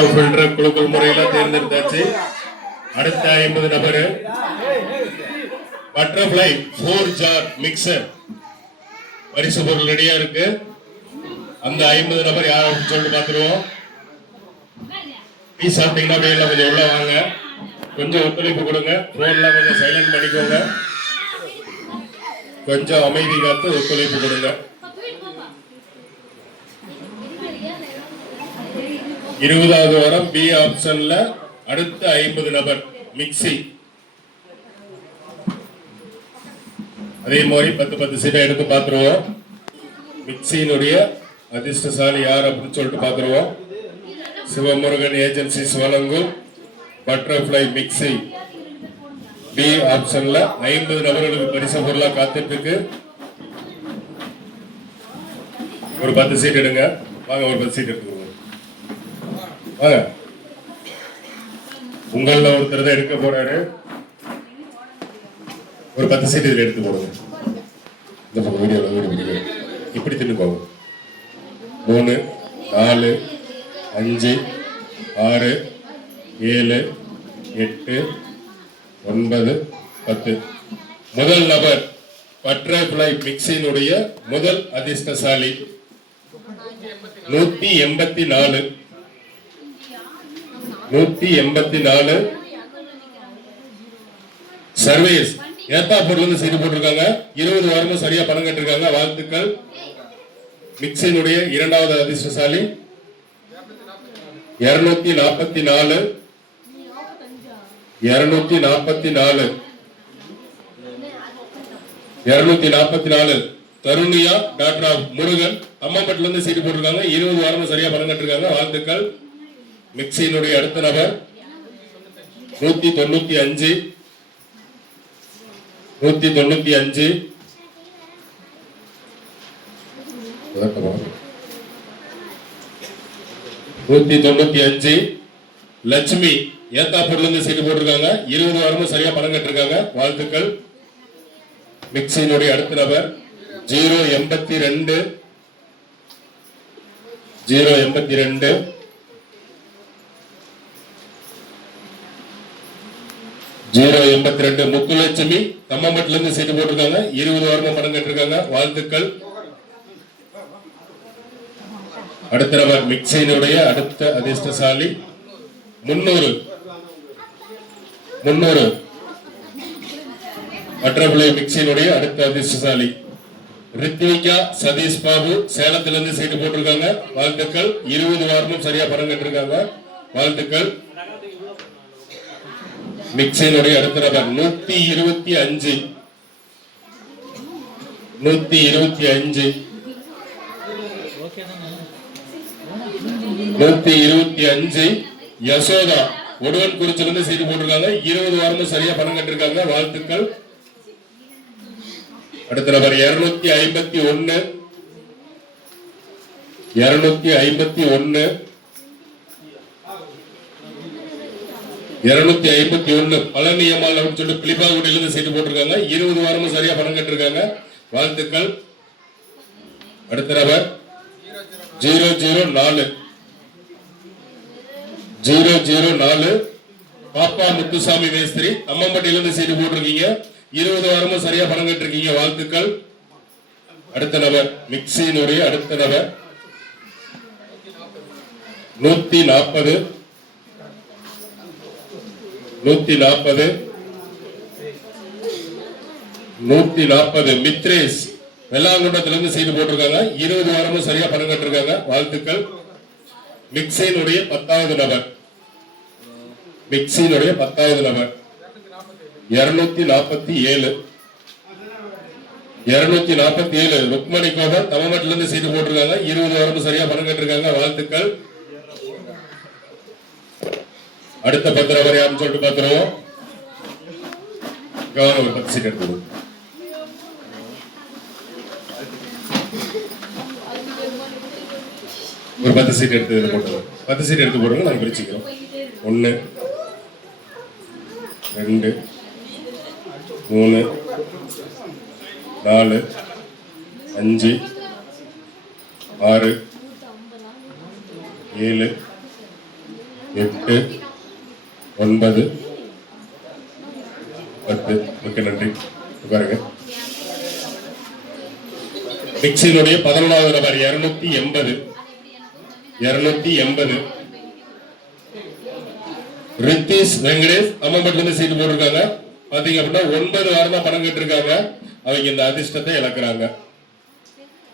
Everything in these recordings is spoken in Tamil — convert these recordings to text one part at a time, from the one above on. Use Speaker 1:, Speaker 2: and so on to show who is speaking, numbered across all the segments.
Speaker 1: குழுக்கள் முறையில தேர்ந்தெடுத்தாச்சு. அடுத்த ஐம்பது நபரு. Butterfly four jar mixer. பரிசு பொருள் ரெடியா இருக்கு. அந்த ஐம்பது நபர் யார் சொல்லிட்டு பார்த்துருவோம் டீ சாப்பிட்டீங்கன்னா வெளியில கொஞ்சம் உள்ள வாங்க. கொஞ்சம் ஒத்துழைப்பு கொடுங்க. ஃபோன்லாம் கொஞ்சம் சைலண்ட் பண்ணிக்கோங்க. கொஞ்சம் அமைதி காத்து ஒத்துழைப்பு கொடுங்க. இருபதாவது வாரம் பி ஆப்ஷன்ல அடுத்த ஐம்பது நபர் மிக்ஸி அதே மாதிரி பத்து பத்து சீட்டை எடுத்து பார்த்துருவோம். மிக்சியினுடைய அதிர்ஷ்டசாலி யார் அப்படின்னு சொல்லிட்டு பார்த்துருவோம். சிவமுருகன் ஏஜென்சிஸ் வழங்கும் பட்டர்ஃப்ளை மிக்ஸி பி ஆப்ஷன்ல ஐம்பது நபர்களுக்கு பரிசு பொருளாக காத்துட்டு இருக்கு ஒரு பத்து சீட் எடுங்க. வாங்க ஒரு பத்து சீட் எடுத்துக்கோங்க உங்கள ஒருத்தர் தான் எடுக்க போறாரு. ஒரு பத்து சீட் இதுல எடுத்து போடுங்க. இந்த பக்கம் வீடியோ வீடியோ இப்படி தின்னு போகும் மூணு நாலு அஞ்சு ஆறு ஏழு எட்டு ஒன்பது பத்து. முதல் நபர் பட்டர்ஃப்ளை மிக்சியினுடைய முதல் அதிர்ஷ்டசாலி. நூத்தி எண்பத்தி நாலு. நூத்தி எண்பத்தி நாலு. சர்வீஸ் ஏத்தாப்பூர்ல இருந்து செய்து போட்டிருக்காங்க. இருபது வாரமும் சரியா பணம் கட்டிருக்காங்க. வாழ்த்துக்கள். மிக்சினுடைய இரண்டாவது அதிர்ஷ்டசாலி. இருநூத்தி நாற்பத்தி நாலு. இருநூத்தி நாற்பத்தி நாலு. இருநூத்தி நாற்பத்தி நாலு. தருணியா டாக்டர் முருகன் அம்மாப்பட்டில இருந்து சீட்டு போட்டிருக்காங்க. இருபது வாரமும் சரியா பணம் கட்டிருக்காங்க. வாழ்த்துக்கள். மிக்சியினுடைய அடுத்த நபர் நூத்தி தொண்ணூத்தி அஞ்சு. நூத்தி தொண்ணூத்தி அஞ்சு. நூத்தி தொண்ணூத்தி அஞ்சு. லட்சுமி ஏத்தாப்பூர்ல இருந்து சீட்டு போட்டிருக்காங்க. இருபது வாரமும் சரியா பணம் கட்டிருக்காங்க. வாழ்த்துக்கள். மிக்சியினுடைய அடுத்த நபர் ஜீரோ எண்பத்தி ரெண்டு. ஜீரோ எண்பத்தி ரெண்டு. ஜீரோ எண்பத்தி ரெண்டு முத்துலட்சுமி தம்மம்பட்டில இருந்து சீட்டு போட்டிருக்காங்க. இருபது வாரமா பணம் கட்டிருக்காங்க. வாழ்த்துக்கள். அடுத்த நபர் மிக்சியினுடைய அடுத்த அதிர்ஷ்டசாலி முன்னூறு முன்னூறு பட்டர்ஃப்ளை மிக்சியினுடைய அடுத்த அதிர்ஷ்டசாலி ரித்விகா சதீஷ் பாபு சேலத்திலிருந்து சீட்டு போட்டிருக்காங்க. வாழ்த்துக்கள். இருபது வாரமும் சரியா பணம் கட்டிருக்காங்க. வாழ்த்துக்கள். மிக்சியினுடைய அடுத்த நபர் நூத்தி இருபத்தி அஞ்சு. நூத்தி இருபத்தி அஞ்சு. நூத்தி இருபத்தி அஞ்சு. யசோதா ஒடுவன் குறிச்சிலிருந்து செய்தி போட்டிருக்காங்க. இருபது வாரமும் சரியா பணம் கட்டிருக்காங்க. வாழ்த்துக்கள். அடுத்த நபர் இருநூத்தி ஐம்பத்தி ஒன்னு இருநூத்தி ஐம்பத்தி ஒன்னு இருநூத்தி ஐம்பத்தி ஒண்ணு பழனி அம்மாள் அப்படின்னு சொல்லிட்டு பிலிப்பாகுடியில இருந்து சீட்டு போட்டிருக்காங்க. இருபது வாரமும் சரியா பணம் கட்டிருக்காங்க. வாழ்த்துக்கள். அடுத்த நபர். ஜீரோ ஜீரோ நாலு. ஜீரோ ஜீரோ நாலு. பாப்பா முத்துசாமி மேஸ்திரி அம்மம்பட்டியிலிருந்து இருந்து சீட்டு போட்டிருக்கீங்க. இருபது வாரமும் சரியா பணம் கட்டிருக்கீங்க. வாழ்த்துக்கள். அடுத்த நபர். மிக்சியினுடைய அடுத்த நபர். நூத்தி நாற்பது நூத்தி நாற்பது நூத்தி நாற்பது மித்ரேஸ் வெள்ளாங்குண்டத்திலிருந்து செய்து போட்டிருக்காங்க. இருபது வாரமும் சரியா பணம் கட்டிருக்காங்க. வாழ்த்துக்கள். மிக்சியினுடைய பத்தாவது நபர். மிக்சியினுடைய பத்தாவது நபர். இருநூத்தி நாற்பத்தி ஏழு. இருநூத்தி நாற்பத்தி ஏழு. ருக்மணி கோபர் தமிழ்நாட்டிலிருந்து இருந்து போட்டிருக்காங்க. இருபது வாரமும் சரியா பணம் கட்டிருக்காங்க. வாழ்த்துக்கள். அடுத்த பத்திரம் நபர் சொல்லிட்டு பார்த்துருவோம். கவனம் ஒரு பத்து சீட் எடுத்துக்கணும் ஒரு பத்து சீட் எடுத்து இதில் போட்டுருவோம். பத்து சீட் எடுத்து போடுங்க நாங்கள் பிரிச்சுக்கிறோம். ஒன்று ரெண்டு மூணு நாலு அஞ்சு ஆறு ஏழு எட்டு ஒன்பது. பத்து. மிக்க நன்றி. உட்காருங்க மிக்சியினுடைய பதினொன்றாவது நபர் இருநூத்தி எண்பது. இருநூத்தி எண்பது. ரித்தீஷ் வெங்கடேஷ் அம்மம்பட்டில இருந்து சீட்டு போட்டிருக்காங்க. பாத்தீங்க அப்படின்னா ஒன்பது வாரமா பணம் கட்டிருக்காங்க. அவங்க இந்த அதிர்ஷ்டத்தை இழக்கிறாங்க.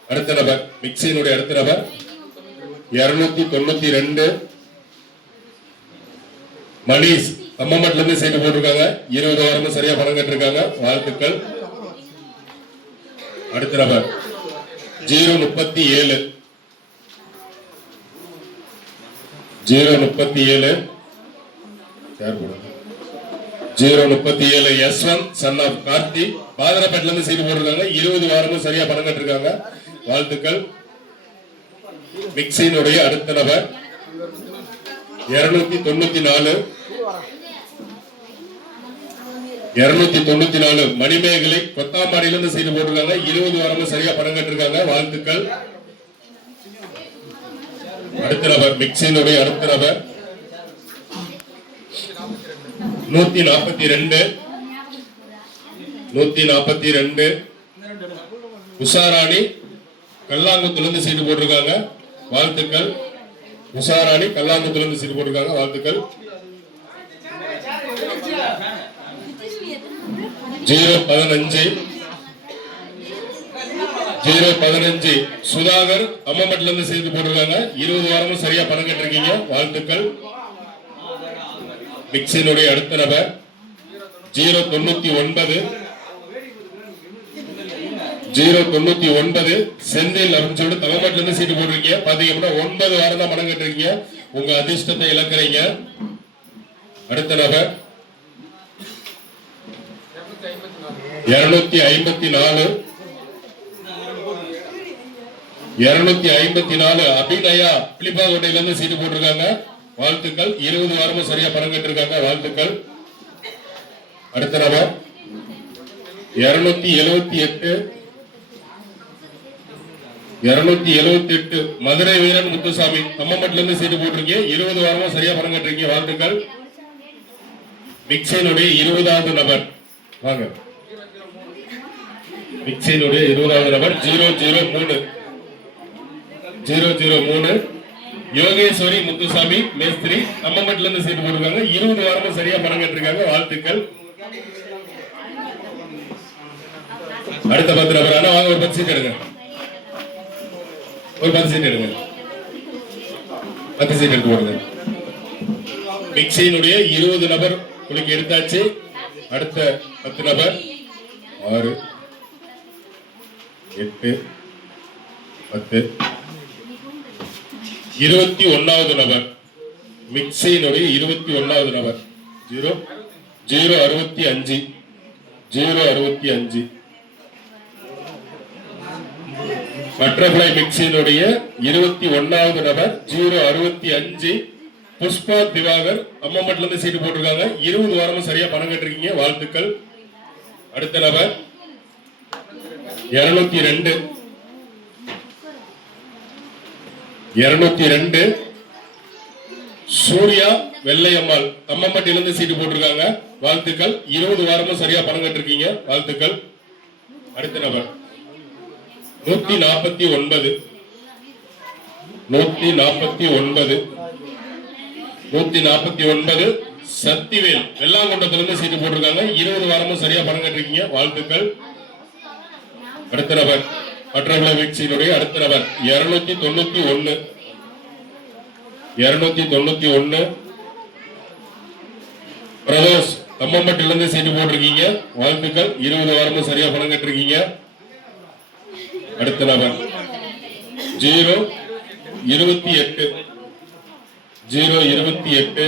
Speaker 1: அடுத்த நபர் மிக்சியினுடைய அடுத்த நபர் இருநூத்தி தொண்ணூத்தி ரெண்டு. மணிஷ் அம்மம்பட்டில இருந்து சீட்டு போட்டிருக்காங்க. இருபது வாரமும் சரியா பணம் கட்டிருக்காங்க. வாழ்த்துக்கள். அடுத்த நபர். ஜீரோ முப்பத்தி ஏழு. ஜீரோ முப்பத்தி ஏழு. ஜீரோ முப்பத்தி ஏழு யஸ்வந்த் சன் ஆஃப் கார்த்தி. பாதரப்பேட்டில இருந்து சீட்டு போட்டிருக்காங்க. இருபது வாரமும் சரியா பணம் கட்டிருக்காங்க. வாழ்த்துக்கள். மிக்சியினுடைய அடுத்த நபர். இருநூத்தி தொண்ணூத்தி நாலு. இருநூத்தி தொண்ணூத்தி நாலு. மணிமேகலை கொத்தாம்பாடியில இருந்து சீட்டு போட்டிருக்காங்க. இருபது வாரமும் சரியா படம் கட்டிருக்காங்க. வாழ்த்துக்கள். அடுத்த நபர் மிக்சியினுடைய அடுத்த நபர். நூத்தி நாற்பத்தி ரெண்டு. நூத்தி நாற்பத்தி ரெண்டு. உஷாராணி கல்லாங்குத்துலேருந்து சீட்டு போட்டிருக்காங்க. வாழ்த்துக்கள். உஷாராணி கல்லாங்குத்துல இருந்து சீட்டு போட்டிருக்காங்க. வாழ்த்துக்கள். ஜீரோ பதினஞ்சு. ஜீரோ பதினஞ்சு. சுதாகர் அம்மம்பட்டில இருந்து சீட்டு போட்டிருக்காங்க. இருபது வாரமும் சரியா பணம் கட்டிருக்கீங்க. வாழ்த்துக்கள். மிக்சியினுடைய அடுத்த நபர். ஜீரோ தொண்ணூத்தி ஒன்பது. ஜீரோ தொண்ணூத்தி ஒன்பது செந்தில் அப்படின்னு சொல்லிட்டு இருந்து சீட்டு போட்டிருக்கீங்க. பாத்தீங்கன்னா ஒன்பது வாரம் தான் மனம் கட்டுறீங்க உங்க அதிர்ஷ்டத்தை இழக்கிறீங்க. அடுத்த நபர். இருநூத்தி ஐம்பத்தி நாலு. இருநூத்தி ஐம்பத்தி நாலு அபிநயா பிலிப்பாகோட்டையில இருந்து சீட்டு போட்டிருக்காங்க. வாழ்த்துக்கள். இருபது வாரமும் சரியா பணம் கட்டிருக்காங்க. வாழ்த்துக்கள். அடுத்த நபர். இருநூத்தி எழுவத்தி எட்டு. இருநூத்தி எழுபத்தி எட்டு மதுரை வீரன் முத்துசாமி. அம்மம்பட்டில இருந்து சீட்டு போட்டிருக்கீங்க. இருபது வாரமா சரியா பணம் கட்டுறீங்க வாழ்த்துக்கள். மிக்சனுடைய இருபதாவது நபர். வாங்க. மிக்சனுடைய இருபதாவது நபர். ஜீரோ ஜீரோ மூணு. ஜீரோ ஜீரோ மூணு. யோகேஸ்வரி முத்துசாமி மேஸ்திரி அம்மம்பட்டில இருந்து சீட்டு போட்டிருக்காங்க. இருபது வாரமும் சரியா பணம் கட்டிருக்காங்க. வாழ்த்துக்கள். அடுத்த பத்து நபர் ஆனா வாங்க ஒரு பத்து சீட் எடுங்க. ஒரு பத்து சீட் எடுங்க. பத்து சீட் எடுத்து போடுங்க. மிக்சியினுடைய இருபது நபர் உங்களுக்கு எடுத்தாச்சு. அடுத்த பத்து நபர் ஆறு எட்டு பத்து. இருபத்தி ஒன்னாவது நபர். மிக்சியினுடைய இருபத்தி ஒன்னாவது நபர். ஜீரோ ஜீரோ அறுபத்தி அஞ்சு ஜீரோ அறுபத்தி அஞ்சு. பட்டர்ஃபிளை மிக்சியினுடைய இருபத்தி ஒன்னாவது நபர் ஜீரோ அறுபத்தி அஞ்சு புஷ்பா திவாகர் அம்மம்பட்டில இருந்து சீட்டு போட்டிருக்காங்க. இருபது வாரமும் சரியா பணம் கட்டிருக்கீங்க. வாழ்த்துக்கள். அடுத்த நபர் இருநூத்தி ரெண்டு. இருநூத்தி ரெண்டு. சூர்யா வெள்ளையம்மாள் அம்மம்பட்டில இருந்து சீட்டு போட்டிருக்காங்க. வாழ்த்துக்கள். இருபது வாரமும் சரியா பணம் கட்டிருக்கீங்க. வாழ்த்துக்கள். அடுத்த நபர். நூத்தி நாற்பத்தி ஒன்பது. நூத்தி நாற்பத்தி ஒன்பது. நூத்தி நாற்பத்தி ஒன்பது சக்திவேல். வெள்ளாங்கொண்டத்திலிருந்து சீட்டு போட்டிருக்காங்க. இருபது வாரமும் சரியா பணம் கட்டிருக்கீங்க. வாழ்த்துக்கள். அடுத்த நபர். மற்றவர்களை வீழ்ச்சியினுடைய அடுத்த நபர். இருநூத்தி தொண்ணூத்தி ஒண்ணு இருநூத்தி தொண்ணூத்தி ஒண்ணு பிரதோஷ் கம்மம்பட்டிலிருந்து சீட்டு போட்டிருக்கீங்க. வாழ்த்துக்கள். இருபது வாரமும் சரியா பணம் கட்டிருக்கீங்க. அடுத்த நபர் ஜீரோ இருபத்தி எட்டு. ஜீரோ இருபத்தி எட்டு.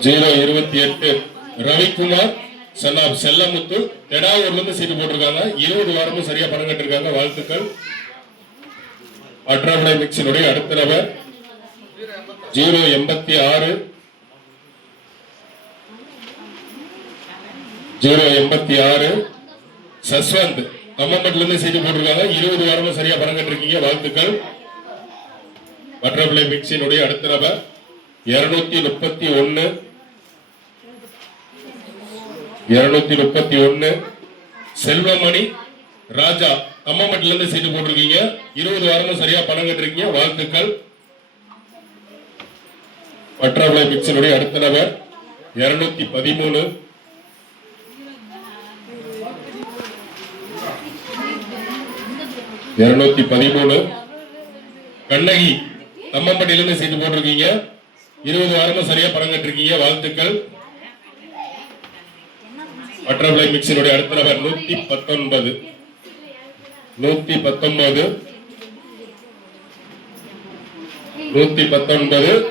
Speaker 1: ஜீரோ இருபத்தி எட்டு. ரவிக்குமார் சன்னாப் செல்லமுத்து தெடாவூர்ல இருந்து சீட்டு போட்டிருக்காங்க. இருபது வாரமும் சரியா பணம் கட்டிருக்காங்க. வாழ்த்துக்கள். அட்ராவிடை மிக்சினுடைய அடுத்த நபர். ஜீரோ எண்பத்தி ஆறு. ஜீரோ எண்பத்தி ஆறு. சஸ்வந்த் அம்மம்பட்டில இருந்து போட்டிருக்காங்க. இருபது வாரமும் சரியா பணம் கட்டிருக்கீங்க. வாழ்த்துக்கள். பட்டர்ஃபிளை மிக்சியினுடைய அடுத்த நபர் இருநூத்தி முப்பத்தி ஒன்னு. இருநூத்தி முப்பத்தி ஒன்னு. செல்வமணி ராஜா அம்மமட்டில இருந்து போட்டிருக்கீங்க. இருபது வாரமும் சரியா பணம் கட்டிருக்கீங்க. வாழ்த்துக்கள். பட்டர்ஃபிளை மிக்சியினுடைய அடுத்த நபர் இருநூத்தி பதிமூணு. இருநூத்தி பதிமூணு. கண்ணகி தம்மம்பட்டியிலிருந்து சீட்டு போட்டிருக்கீங்க. இருபது வாரமும் சரியா பணம் கட்டிருக்கீங்க. வாழ்த்துக்கள். பட்டர்ஃபிளை மிக்சினுடைய அடுத்த நபர் நூத்தி பத்தொன்பது. நூத்தி பத்தொன்பது. நூத்தி பத்தொன்பது.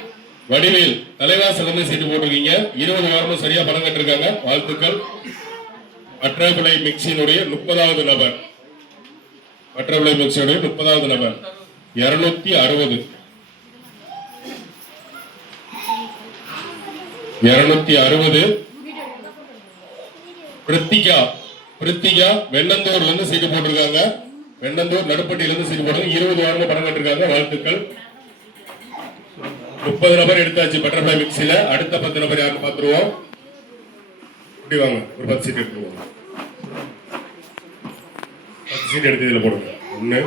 Speaker 1: வடிவேல் தலைவாசலிருந்து சீட்டு போட்டிருக்கீங்க. இருபது வாரமும் சரியா பணம் கட்டிருக்காங்க. வாழ்த்துக்கள். பட்டர்ஃபிளை மிக்சியினுடைய முப்பதாவது நபர். பட்டர்ஃப்ளை மிக்சியுடைய முப்பதாவது நபர். இருநூத்தி அறுபது. இருநூத்தி அறுபது. பிரித்திகா. பிரித்திகா வெண்ணந்தூர்ல இருந்து சீட்டு போட்டிருக்காங்க. வெண்ணந்தூர் நடுப்பட்டியில இருந்து சீட்டு போட்டிருக்காங்க இருபது வாரமா பணம் கட்டிருக்காங்க. வாழ்த்துக்கள். முப்பது நபர் எடுத்தாச்சு பட்டர்ஃபிளை மிக்சில அடுத்த பத்து நபர் யாருன்னு பாத்துருவோம் இப்படி வாங்க. ஒரு பத்து சீட் எடுத்துருவோம். சீட் எடுத்து இதில் போடுங்க ஒன்று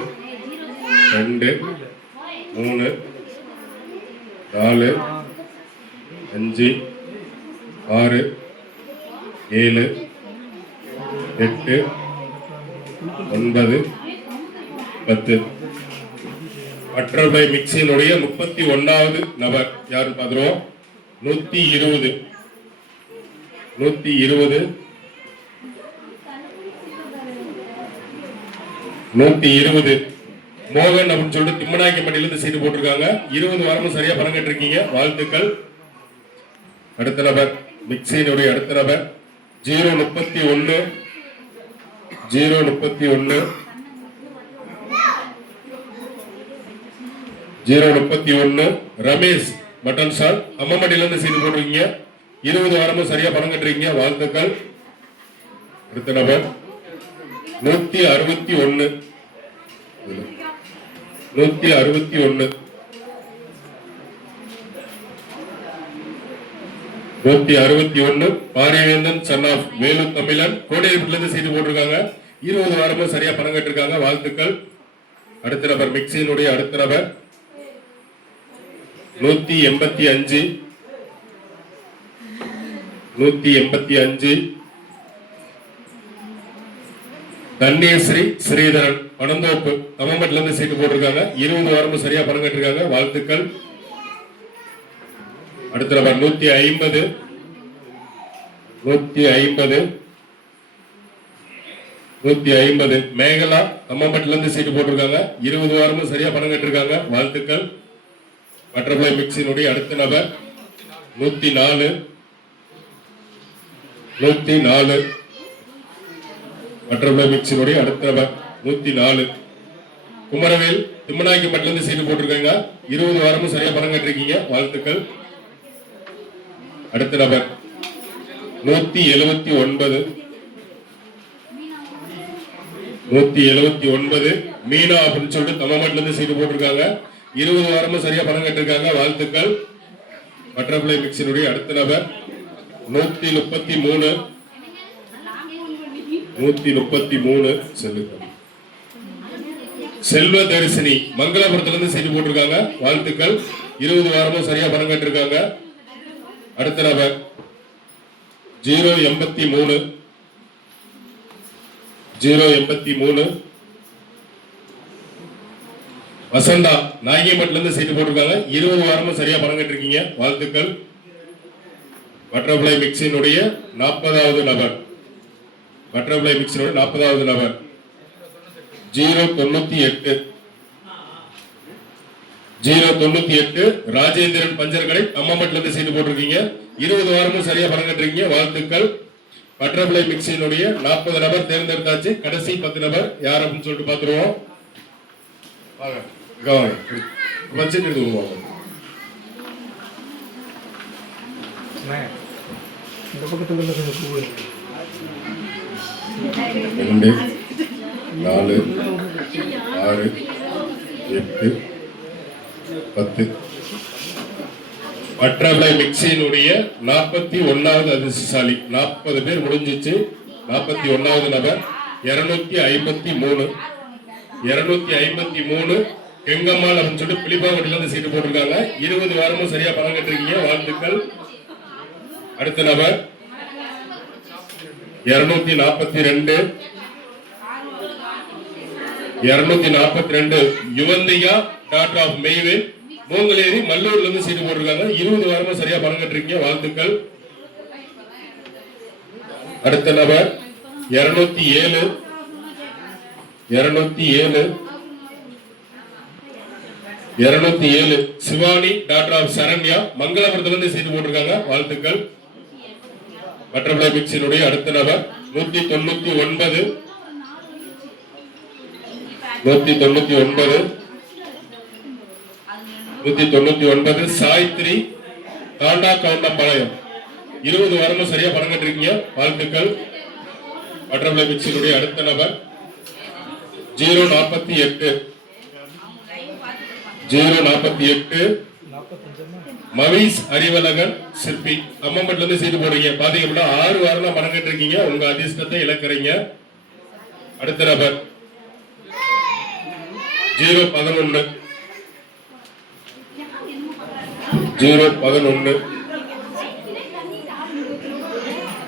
Speaker 1: ரெண்டு மூணு நாலு அஞ்சு ஆறு ஏழு எட்டு ஒன்பது பத்து. பட்டர்ஃப்ளை மிக்சியினுடைய முப்பத்தி ஒன்றாவது நபர் யாருன்னு பார்த்துருவோம். நூற்றி இருபது. நூற்றி இருபது. நூத்தி இருபது. மோகன் அப்படின்னு சொல்லிட்டு திம்மநாயக்கம்பட்டியில இருந்து சீட்டு போட்டிருக்காங்க. இருபது வாரமும் சரியா பணம் கட்டிருக்கீங்க வாழ்த்துக்கள். அடுத்த நபர். மிக்சியினுடைய அடுத்த நபர். ஜீரோ முப்பத்தி ஒன்னு. ஜீரோ முப்பத்தி ஒன்னு. ஜீரோ முப்பத்தி ஒன்னு. ரமேஷ் மட்டன் சால் அம்மமடியில இருந்து சீட்டு போட்டிருக்கீங்க. இருபது வாரமும் சரியா பணம் கட்டுறீங்க வாழ்த்துக்கள். அடுத்த நபர். நூத்தி அறுபத்தி ஒன்னு. நூத்தி அறுபத்தி ஒன்னு. நூத்தி அறுபத்தி ஒன்னு பாரியவேந்தன் சன் ஆஃப் வேலு தமிழன். கோடையிலிருந்து செய்து போட்டிருக்காங்க. இருபது வாரமும் சரியா பணம் கட்டிருக்காங்க. வாழ்த்துக்கள். அடுத்த நபர் மிக்சியினுடைய அடுத்த நபர். நூத்தி எண்பத்தி அஞ்சு. நூத்தி எண்பத்தி அஞ்சு. தன்யஸ்ரீ ஸ்ரீதரன். பணந்தோப்பு தமிழ்நாட்டில இருந்து சீட்டு போட்டிருக்காங்க. இருபது வாரமும் சரியா பணம் கட்டிருக்காங்க. வாழ்த்துக்கள். அடுத்த நபர் நூத்தி ஐம்பது. நூத்தி ஐம்பது. நூத்தி ஐம்பது. மேகலா கம்மம்பட்டிலேருந்து சீட்டு போட்டிருக்காங்க. இருபது வாரமும் சரியா பணம் கட்டிருக்காங்க. வாழ்த்துக்கள். பட்டர்ஃப்ளை மிக்சினுடைய அடுத்த நபர் நூத்தி நாலு. நூத்தி நாலு. பட்டர்ஃப்ளை மிக்சினுடைய அடுத்த நபர் நூத்தி நாலு. குமரவேல் திம்மநாயக்கப்பட்டில இருந்து சீட்டு போட்டிருக்காங்க. இருபது வாரமும் சரியா பணம் கட்டிருக்கீங்க. வாழ்த்துக்கள். அடுத்த நபர். நூத்தி எழுபத்தி ஒன்பது. நூத்தி எழுபத்தி ஒன்பது. மீனா அப்படின்னு சொல்லிட்டு தமிழ்நாட்டுல இருந்து சீட்டு போட்டிருக்காங்க. இருபது வாரமும் சரியா பணம் கட்டிருக்காங்க. வாழ்த்துக்கள். பட்டர்ஃபிளை மிக்சினுடைய அடுத்த நபர். நூத்தி முப்பத்தி மூணு. நூத்தி முப்பத்தி மூணு. செல்லுங்கள் செல்வ தரிசினி மங்களபுரத்திலிருந்து இருந்து போட்டிருக்காங்க. வாழ்த்துக்கள். இருபது வாரமும் சரியா பணம் கட்டிருக்காங்க. அடுத்த நபர். ஜீரோ எண்பத்தி மூணு. ஜீரோ எண்பத்தி மூணு. வசந்தா நாயகிமட்டில இருந்து போட்டிருக்காங்க. இருபது வாரமும் சரியா பணம் கட்டிருக்கீங்க. வாழ்த்துக்கள். பட்டர்ஃப்ளை மிக்சினுடைய நாற்பதாவது நபர். பட்டர்ஃப்ளை மிக்சினுடைய நாற்பதாவது நபர். ஜீரோ தொண்ணூத்தி எட்டு. ஜீரோ தொண்ணூத்தி எட்டு ராஜேந்திரன் பஞ்சர் கடை அம்மாமட்டில இருந்து சீட்டு போட்டிருக்கீங்க. இருபது வாரமும் சரியா பணம் கட்டுறீங்க வாழ்த்துக்கள். பட்டர்ஃப்ளை மிக்சியினுடைய நாற்பது நபர் தேர்ந்தெடுத்தாச்சு. கடைசி பத்து நபர் யார் அப்படின்னு சொல்லிட்டு பாத்துருவோம் வச்சுட்டு.
Speaker 2: இந்த பக்கத்துல
Speaker 1: நாலு ஆறு எட்டு பத்து. பட்டர்ஃப்ளை மிக்சியினுடைய நாற்பத்தி ஒன்னாவது அதிர்ஷ்டசாலி. நாற்பது பேர் முடிஞ்சிச்சு. நாற்பத்தி ஒன்னாவது நபர். இருநூத்தி ஐம்பத்தி மூணு. இருநூத்தி ஐம்பத்தி மூணு. கெங்கம்மாள் அப்படின்னு சொல்லிட்டு பிலிப்பாவட்டில இருந்து சீட்டு போட்டிருக்காங்க. இருபது வாரமும் சரியா பணம் கட்டிருக்கீங்க. வாழ்த்துக்கள். அடுத்த நபர். இருநூத்தி நாற்பத்தி ரெண்டு. இருநூத்தி நாற்பத்தி ரெண்டு யுவந்தையா டாக்டர் ஆஃப் மெய்வேல் மூங்கலேரி மல்லூர்ல இருந்து சீட்டு போட்டிருக்காங்க. இருபது வாரமா சரியா பணம் கட்டிருக்கீங்க. வாழ்த்துக்கள். அடுத்த நபர் இருநூத்தி ஏழு. இருநூத்தி ஏழு. இருநூத்தி ஏழு. Shivani daughter of Saranya. மங்களபுரத்துல இருந்து சீட்டு போட்டிருக்காங்க. வாழ்த்துக்கள். பட்டர்ஃபிளை மிக்சினுடைய அடுத்த நபர் நூத்தி தொண்ணூத்தி ஒன்பது. நூத்தி தொண்ணூத்தி ஒன்பது. நூத்தி தொண்ணூத்தி ஒன்பது. சாய்த்ரி தாண்டா கவுண்டம்பாளையம் இருபது வாரமும் சரியா பணம் கட்டிருக்கீங்க வாழ்த்துக்கள். பட்டர்ஃபிளை மிக்சினுடைய அடுத்த நபர் ஜீரோ நாற்பத்தி எட்டு. ஜீரோ நாற்பத்தி எட்டு. மவீஸ் அறிவலகன் சிற்பி. அம்மம்பட்டில இருந்து சீட்டு போடுறீங்க. பாத்தீங்க அப்படின்னா ஆறு வாரம் தான் கட்டிருக்கீங்க. உங்க அதிர்ஷ்டத்தை இழக்கிறீங்க. அடுத்த நபர். ஜீரோ பதினொன்னு. ஜீரோ பதினொன்னு.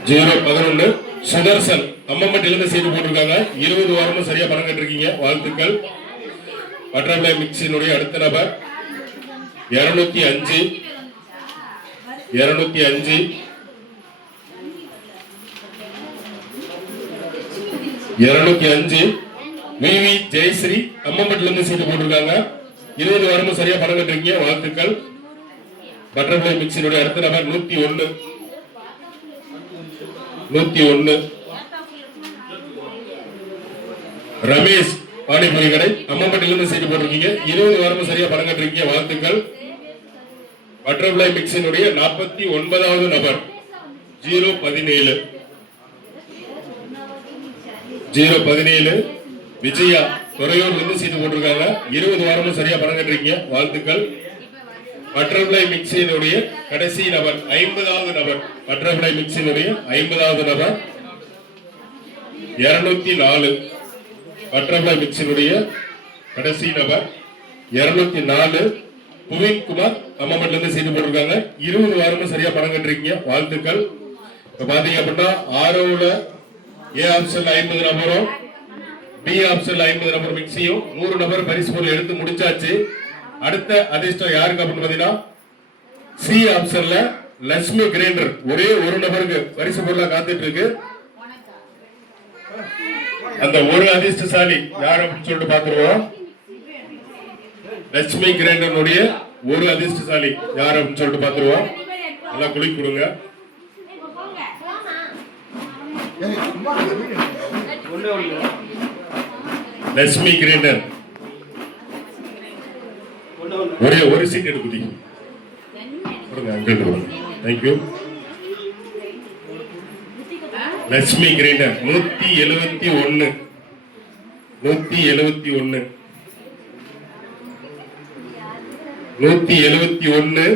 Speaker 1: ஜீரோ பதினொன்னு. சுதர்சன் அம்மம்பட்டில இருந்து போட்டிருக்காங்க. இருபது வாரமும் சரியா பணம் கட்டிருக்கீங்க. வாழ்த்துக்கள். பட்டர்ஃபிளை மிக்சினுடைய அடுத்த நபர். இருநூத்தி அஞ்சு. இருநூத்தி அஞ்சு. இருநூத்தி அஞ்சு. மேவி ஜெயஸ்ரீ அம்மம்பட்டில இருந்து சீட்டு போட்டிருக்காங்க. இருபது வாரமும் சரியா பணம் கட்டுறீங்க வாழ்த்துக்கள். பட்டர்ஃபிளை மிக்சினுடைய அடுத்த நபர் நூத்தி ஒண்ணு நூத்தி ஒண்ணு ரமேஷ் பானிபூரி கடை அம்மம்பட்டில இருந்து சீட்டு போட்டிருக்கீங்க. இருபது வாரமும் சரியா பணம் கட்டுறீங்க வாழ்த்துக்கள். பட்டர்ஃபிளை மிக்சினுடைய நாற்பத்தி ஒன்பதாவது நபர். ஜீரோ பதினேழு. ஜீரோ பதினேழு. விஜயா துறையூர் இருந்து சீட்டு போட்டிருக்காங்க. இருபது வாரமும் சரியா பணம் கட்டுறீங்க வாழ்த்துக்கள். பட்டர்ஃபிளை மிக்சியினுடைய கடைசி நபர் ஐம்பதாவது நபர். பட்டர்ஃபிளை மிக்சியினுடைய ஐம்பதாவது நபர். இருநூத்தி நாலு. பட்டர்ஃபிளை மிக்சியினுடைய கடைசி நபர். இருநூத்தி நாலு. புவின்குமார் அம்மாமட்டிலிருந்து இருந்து சீட்டு போட்டிருக்காங்க. இருபது வாரமும் சரியா பணம் கட்டுறீங்க வாழ்த்துக்கள். இப்ப பாத்தீங்க அப்படின்னா ஆரோல ஏ ஆப்ஷன்ல ஐம்பது நபரும் பி ஆப்ஷன்ல ஐம்பது நபர் மிக்சியும் நூறு நபர் பரிசு பொருள் எடுத்து முடிச்சாச்சு. அடுத்த அதிர்ஷ்டம் யாருக்கு அப்படின்னு பாத்தீங்கன்னா சி ஆப்ஷன்ல லட்சுமி கிரைண்டர். ஒரே ஒரு நபருக்கு பரிசு பொருளா காத்துட்டு இருக்கு அந்த ஒரு அதிர்ஷ்டசாலி யார் அப்படின்னு சொல்லிட்டு பாத்துருவோம் லட்சுமி கிரைண்டனுடைய ஒரு அதிர்ஷ்டசாலி யார் அப்படின்னு சொல்லிட்டு பாத்துருவோம் நல்லா குளி கொடுங்க. லட்சுமி கிரைண்டர் ஒரே ஒரு சீட் எடுக்குதி தேங்க்யூ லட்சுமி கிரைண்டர் நூத்தி எழுவத்தி ஒன்னு நூத்தி எழுவத்தி ஒன்னு நூத்தி எழுவத்தி ஒன்னு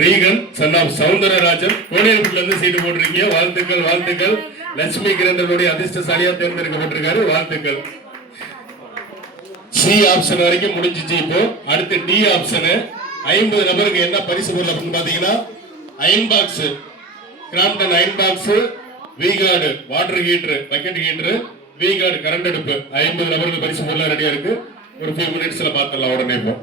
Speaker 1: ரீகன் சன் ஆஃப் சவுந்தரராஜன் கோடியல்புல இருந்து சீட்டு போட்டிருக்கீங்க. வாழ்த்துக்கள் வாழ்த்துக்கள். லட்சுமி கிரந்தனுடைய அதிர்ஷ்டசாலியா தேர்ந்தெடுக்கப்பட்டிருக்காரு. வாழ்த்துக்கள். சி ஆப்ஷன் வரைக்கும் முடிஞ்சிச்சு இப்போ. அடுத்து டி ஆப்ஷனு ஐம்பது நபருக்கு என்ன பரிசு பொருள் அப்படின்னு பாத்தீங்கன்னா iron box Crompton iron box Vguard water heater bucket heater Vguard current அடுப்பு. ஐம்பது நபருக்கு பரிசு பொருளாக ரெடியா இருக்கு. ஒரு ஃபியூ மினிட்ஸ்ல பார்த்துடலாம் உடனே இப்போ.